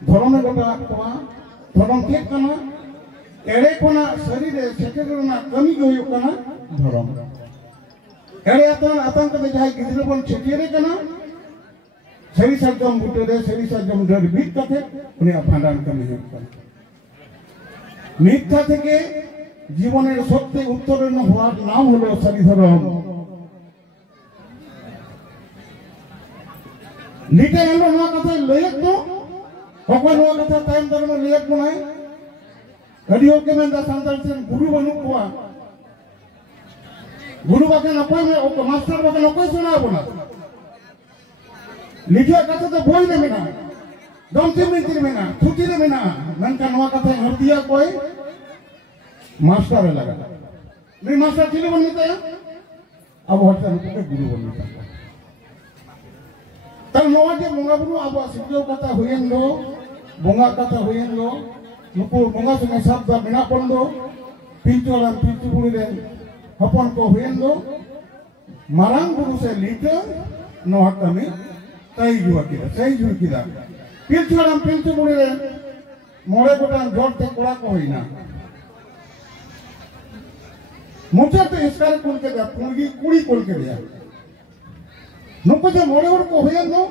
धर्म गोटा को धर्म चेक करना एड़े कोना शरीर सेटेल ना कमी के हुई करना धर्म एड़े आतंक के जहाँ गिद्र बन सेटेले करना सही सजम बुटरे सही सजम डर बीत करते उन्हें अफांडान कमी है मिथ्या थे के जीवन सत्य उत्तर नाम हलो सही धर्म लीटे एलो ना कथा लेक तो भगवान ना कथा टाइम धर्म लेक बनाए कड़ियों के में संतान से गुरु बनू कुआ गुरु बाके नकोई में ओ मास्टर बाके नकोई सुना बना लीटे कथा तो बोल ने मिना दमती मिनती में ना थुती में ना नंका नवा कथा हर दिया कोई मास्टर लगा नहीं मास्टर चिली बनते हैं अब होता है तो गुरु बनता है तब नवा जे बोंगा बुरु अब सिद्धो कथा हुएन दो बोंगा कथा हुएन दो नुकु बोंगा संगे शब्द बिना पन दो पिंचोलान पिंचु बुरु रे हपन को हुएन दो मारांग बुरु से लीटे नवा कमी तई जुआ किदा सही जुआ किदा पिंचोलान पिंचु बुरु रे मोड़े गोटान जोड़ ते कोड़ा को होइना मुझे तो इसकार कुल के दिया कुड़ी कुड़ी कुल के दिया नुको जो मोड़े और को हुए नो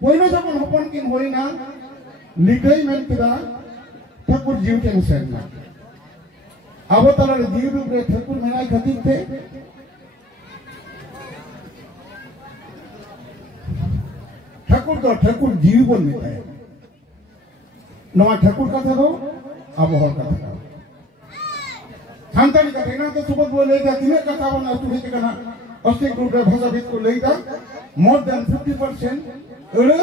पहिलो जब हपन किन होई ना लिखई में किदा ठाकुर जीव के सेन ना अब तला जीव रूप रे ठाकुर मेनाई खातिर थे ठाकुर तो ठाकुर जीव बोल मिलता है नवा ठाकुर का था दो अब और का था सांताली का देना तो सुबह बोले जा तीन कथा बना तुझे के करना अस्तिक ग्रुप रे भाषा विद को लेगा मोर देन 50% अरे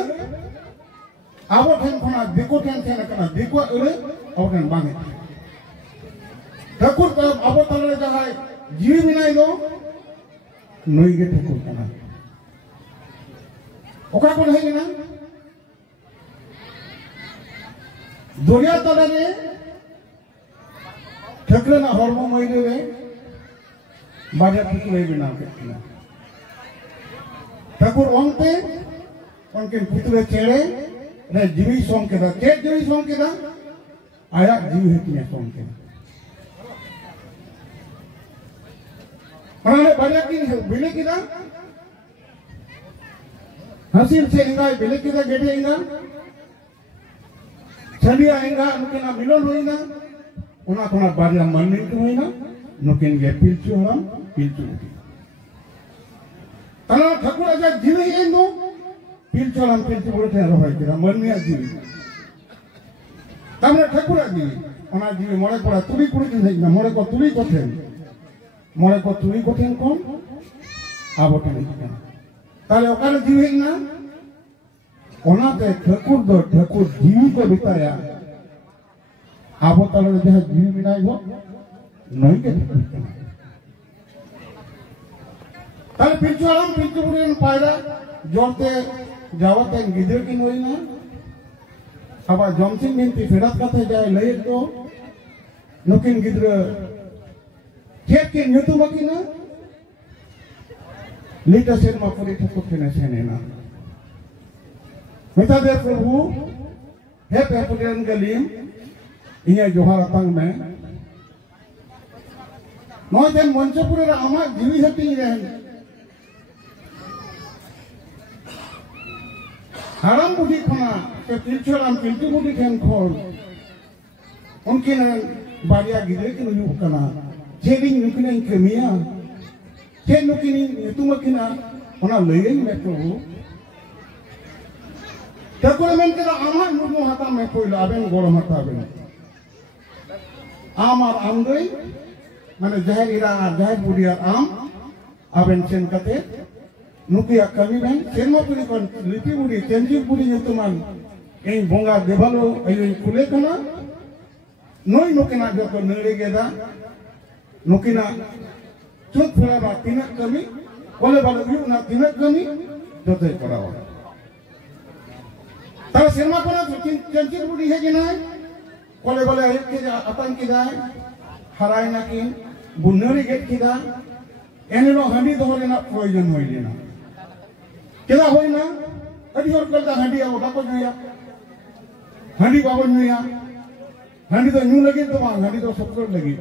आबो ठन खना देखो ठन ठन करना देखो अरे और ठन बांगे ठाकुर का आबो तले जहां जीवी बिनाई दो नई के ठाकुर करना ओका को नहीं ना दुनिया तले रे ठकरे ना हॉर्मोन महीने में बाजार पुतले बिना करना ठाकुर ओंते उनके पुतले चेड़े रे जीवी सोम के दा के जीवी सोम के दा आया जीव है कि सोम के उन्होंने बाजार की बिले की दा हसीन से इंगा बिले की दा गेटे इंगा चलिया इंगा उनके ना मिलन हुई ना उना थोड़ा बारिया मन नहीं तो हुई ना नुकिन गे पिलचू हम पिलचू तना ठाकुर आजा जीवे ही नो पिलचू हम पिलचू बोलते हैं रोहाई किरा मन में जीवी तमने ठाकुर आजी उना जीवी मोड़े कोड़ा तुली कुड़ी नहीं ना मोड़े को तुली को थे कौन आबोटे नहीं करना ताले ओकाले जीवे ही ना उना ते ठाकुर जीवी को बिताया आबो तले जहाँ जीवी बिनाई हो नहीं के ताले पिंचु आराम पिंचु बुरे न पायदा जोड़ते जावते गिद्र की नोई ना अब जॉमसिंग मिनती फिरत का थे जाए ले तो नुकिन गिद्र खेत के न्यूतु बकी ना लीटा सेर मापुरी ठकुर के नशे ना मिता दे प्रभु है पेपुरेन गलीम इन्हें जोहार तंग में नौजन मंचपुरे रा आमा जीवी हटी रहन हराम बुद्धि खना के पिलचोराम पिलचू बुद्धि ठेन खोल उनके न बारिया गिरे के नुयु कना जेलिंग नुकिन कमिया के नुकिन तुम किना ओना लइंग में प्रभु ठाकुर में के आमा नुनु हाता में कोई लाबेन गोरम हाता बेन आम और आम गई मैंने जहर इरा जहर बुढ़िया आम आबेन चेन कते नुकिया कमी बेन चेन मपुरी कौन लिपि बुढ़ी चेंजिंग बुढ़ी जो तुमान इन बोंगा देवलो अयो कुले कना नोई नुकिना जो तो नड़े गेदा नुकिना चुत फुला बा तीना कमी कोले बालो यू ना तीना कमी जो तो करावा तार सिनेमा कोना चेंजिंग बुढ़ी है कि ना कोले बोले एक के अपन की दाए हराई ना की बुन्नरी गेट की दा एनेलो हंडी दोहरे ना प्रयोजन होई लेना केदा होई ना अडी और करता हंडी आओ बाको जुया हांडी बाबन नुया हांडी तो न्यू लगे तो हांडी तो सबको लगे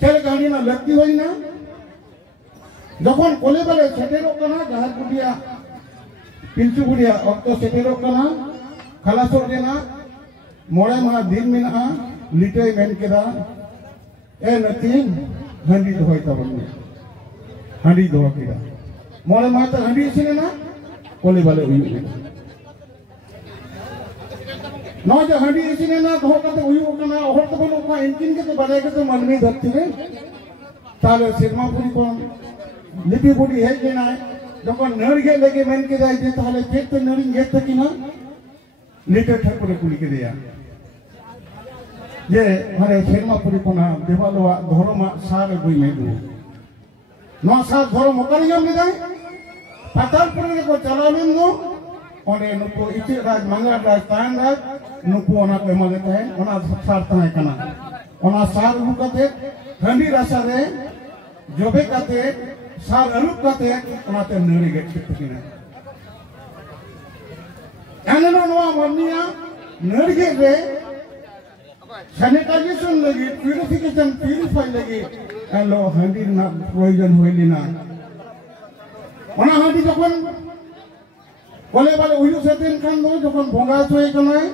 चल हांडी ना लगती हुई ना जखन कोले बले सेटेरो कना जहाज बुडिया पिंचु बुडिया अक्तो सेटेरो कना खलासो देना मोड़े मा दिन मिना लिटे मेन केदा ए नतीन हांडी तो होय तबन हांडी दो केदा मोड़े मा तो हांडी सिने ना कोले बले हुई नौ जो हांडी इसीने ना धो करते हुई कना और तो बनो का इंजिन के तो बड़े के तो मन में धरती है ताले सिरमा पूरी को लिपि बुड़ी है कि ना जब नर के लगे मन के जाए थे ताले चेक तो नरी ये तक ना लिटे ठकुरे कुली के दिया ये हमारे सिरमा पूरी को ना देवालो धर्म सारे बुई में दो नौ साल धर्म करिया में जाए पताल पूरी को चला लें दो और नुको इचे राज मंगल राज तान राज नुको ओना को एमा लेते हैं ओना सार ताहे कना ओना सार उ कते ठंडी रासा रे जोबे कते सार अरुप कते ओना ते नरी गे चिपकिना एननो नोआ मन्निया नरी गे रे सैनिटाइजेशन लगी प्यूरिफिकेशन लगी एलो हंडी ना प्रयोजन होइलिना ओना हंडी जखन बोले बोले उयु सेतेन खान दो जखन भोंगा चोय कनाय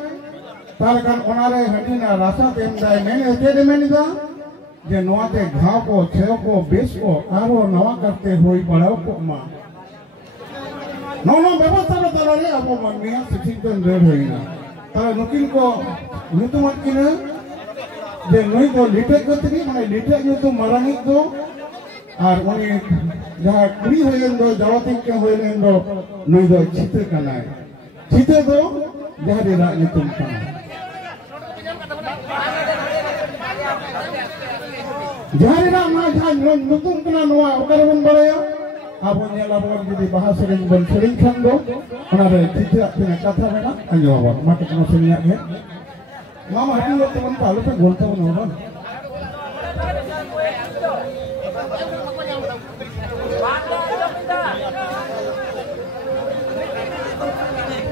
तार खान ओनारे हंडीना रासा तेम दाय मेने तेदे मेनिदा जे नोआते घाव को छेव को बेस को आरो नवा करते होई पड़ाव को मा नो व्यवस्था बता रे अब मन्निया सिथिंतन रेड होइना तार नुकिन को नुतुमत किना जे नई दो लिटे गतरी माने लिटे जो मरांगी दो और उनी जहाँ कुड़ी होयन दो जावतिक के होयन दो नई दो चिते कनाय चिते दो जहाँ देरा नितुम कना जहाँ देरा मा जहाँ नितुम कना नोआ उकर बन बड़ाया अब उन्हें लाभवान जिदी बाहर से बन सरिंग खान दो उन्हें चिते अपने कथा में ना अंजवाब माके कनो सनिया है मामा हटी लोग तो उनका आलोचना बोलता हूँ ना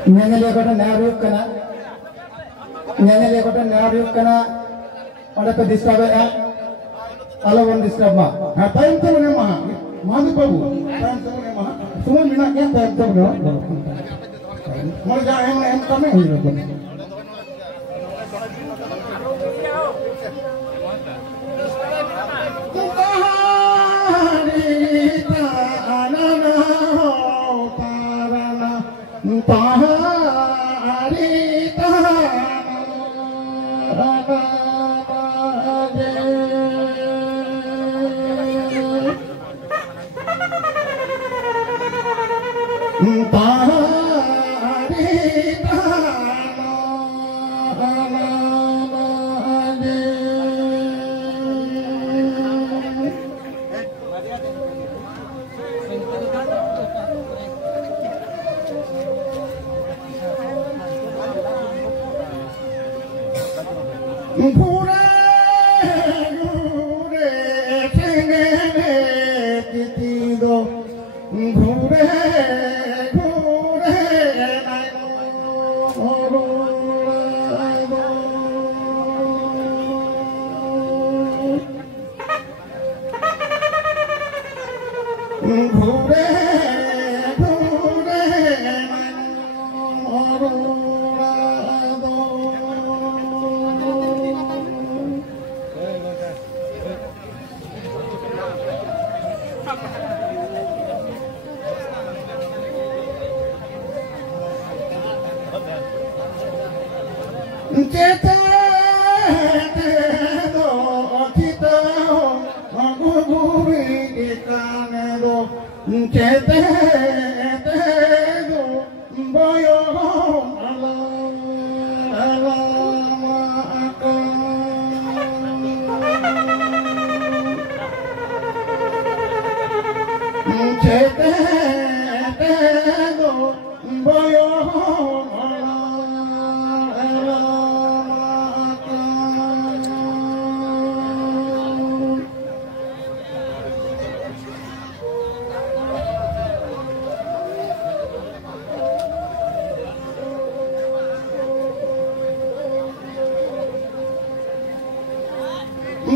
मैंने लेकर नारियों कना और तो डिस्टर्ब है अलग वन डिस्टर्ब मा हाँ टाइम तो उन्हें महा महादु बाबू टाइम तो उन्हें महा सुमन बिना क्या टाइम तो उन्हें मर जाए हम कमे हुई रखो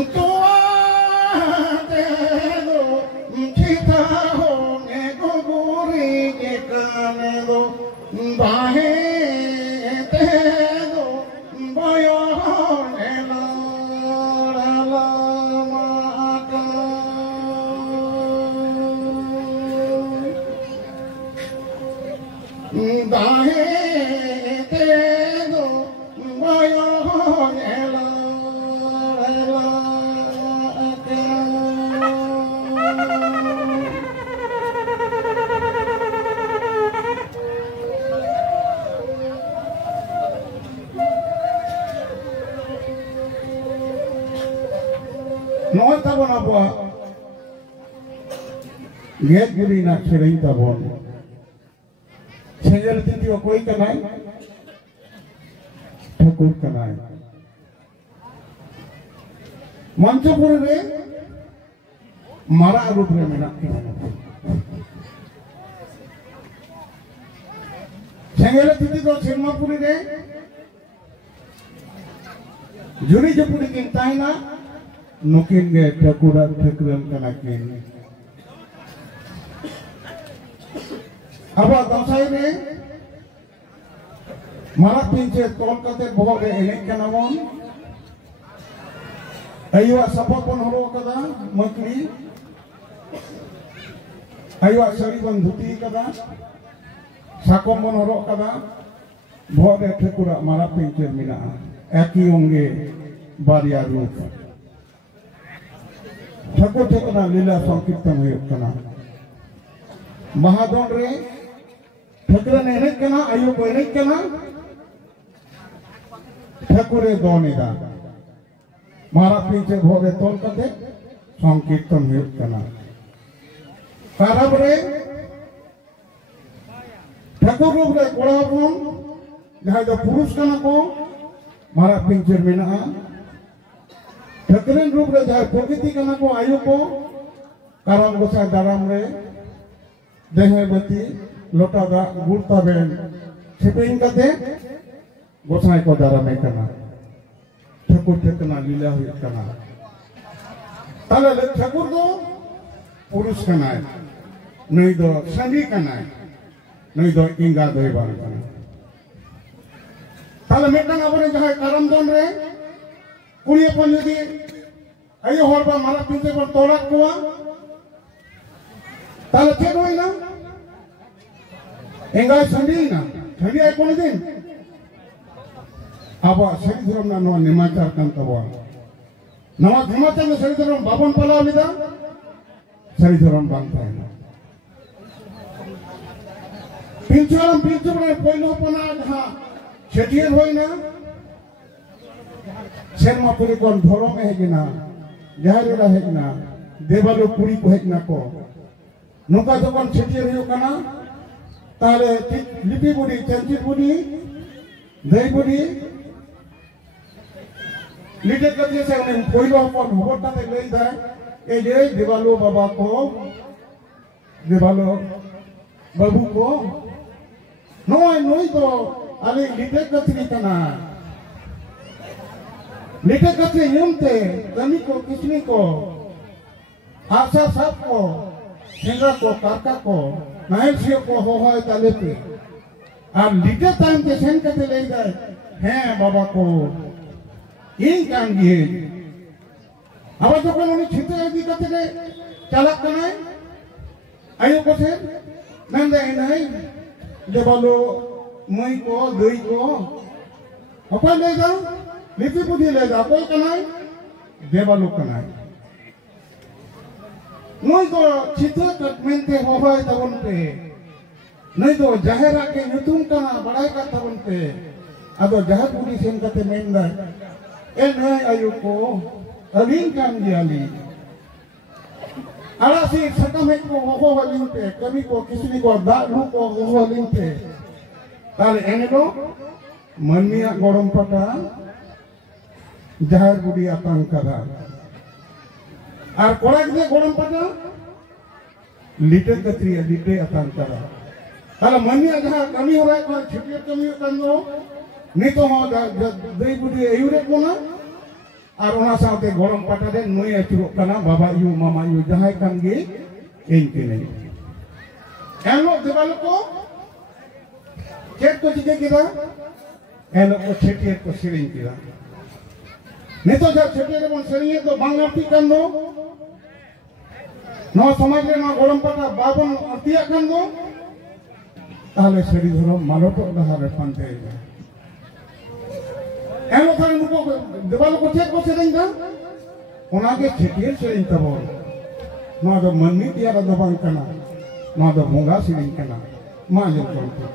tua te do kita ho ne go guri ke kane do bahe te do boyo ne la la ma ka bahe te do boyo ne la Noy tabon abwa get guri na sereng tabon sengel titi okoi kanai Thakur kanai Manchapur re mara rup re menak sengel titi do Sirmapuri re juri japuri kin taina nukin ge ठाकुरा ठाkuran kana kin aba damsai re mara pinche tol kate bohog re enek kana mon aywa sapot bon horo kada makli aywa sari bon dhuti kada sakom bon horo kada bohog re ठाकुरा mara pinche mina eki onge barya rup Thakur चेतना लीला संकीर्तन हुए कना महादोन रे ठाकुर ने एनेक कना आयु को एनेक कना ठाकुर रे दोनेदा मारा पीछे भोगे तोल कते संकीर्तन हुए कना कारब रे ठाकुर रूप रे कोड़ा बोन जहां जो पुरुष कना को मारा पीछे मेना ठाकुran रूप रे जहाँ प्रकृति कना को आयु को कारम गोसाई दाराम रे देहे बती लोटा दा गुड़ता बेन छिपें कते गोसाई को दाराम में कना ठाकुर चेतना लीला हुई कना ताले ठाकुर दो पुरुष कना है नहीं दो संगी कना है नहीं दो इंगा दो बार कना ताले मेटन अपने जहाँ कारम दोन रे कुड़ी अपन यदि ayo horba mara pinche पर तोड़क कुआ ताले चेक होई ना इंगा संडी ना संडी आई कौन दिन अब सही धर्म ना नवा निमाचार करता हुआ नवा निमाचार में सही धर्म बाबन पला लिदा सही धर्म बनता है pinche बने पहले पना जहाँ छेटियर होई ना Sirmapuri kon धर्म है कि ना जहारेरा हेकना देवालो पुरी को हेकना को नुका जबन छेटियर हुयो कना ताले लिपि बुडी चंचिर बुडी दई बुडी लिटे कते से उन पहिलो अपन होटा ते लई जाय ए जे देवालो बाबा को देवालो बाबू को नोई तो आले लिटे कतरी कना लिटे कते यमते कमी को किसनी को आशा सब को सिंगा को काका को नाइल को हो ताले पे और लिटे टाइम के सेन कते ले जाए हैं बाबा को इन कान गी अब तो कोन उनी छिते दी कते ले चला कनाय आयु को से नंदे नहीं जे बोलो मई को दई को अपन ले जाओ लिपि बुद्धि ले जा कोई कनाई देवालु कनाई नई तो चित्र कटमेंटे होय तबन पे नहीं तो जहरा के युतुम कना बड़ाई का तबन पे अदो जहर बुद्धि सेन कते मेंदा ए नय आयु को अलीन काम जियाली आरासी सकम को हो वलिन पे कमी को किसनी को दालू को हो वलिन पे ताले एने को मनमिया गरम पटा जहार बुढ़ी आतंक करा और कोड़ा के गरम पटा लिटे कतरी लिटे आतंक करा ताला मनिया जहां कमी हो रहा है कोई छिटिया कमी हो कंदो नहीं तो हो दई बुढ़ी एयुरे को ना और उना साथे गोरम पाटा दे नुई अचुरोग कना बाबा यू मामा यू जहां कान गे इन के नहीं एलो देवाल को चेक को चिके किदा एलो को छेटियर को सिरिंग किदा नेतो जब छेटियर बन सिरिंग तो बांगाती कान दो नो समाज रे नो गोरम पाटा बाबन अतिया कान दो ताले सरी धरम मालोटो दहारे पांते एलो थाने नुको देवाल को चेक को सिरिंग दा ओनागे छेटियर सिरिंग तबो नो दो मन्नी तिया दा बांग कना नो दो भोंगा सिरिंग कना मा जे कोंतो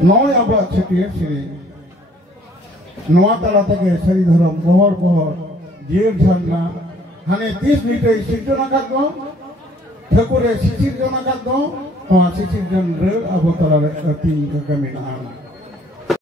नॉय अब छेटियर सिरी नोआ तला तके सरी धरम बहर बहर जेर झरना हाने 30 लीटर सिरजोना का दो ठकुरे सिसिर जोना का दो तो सिसिर जन रे अब तला तीन का कमी ना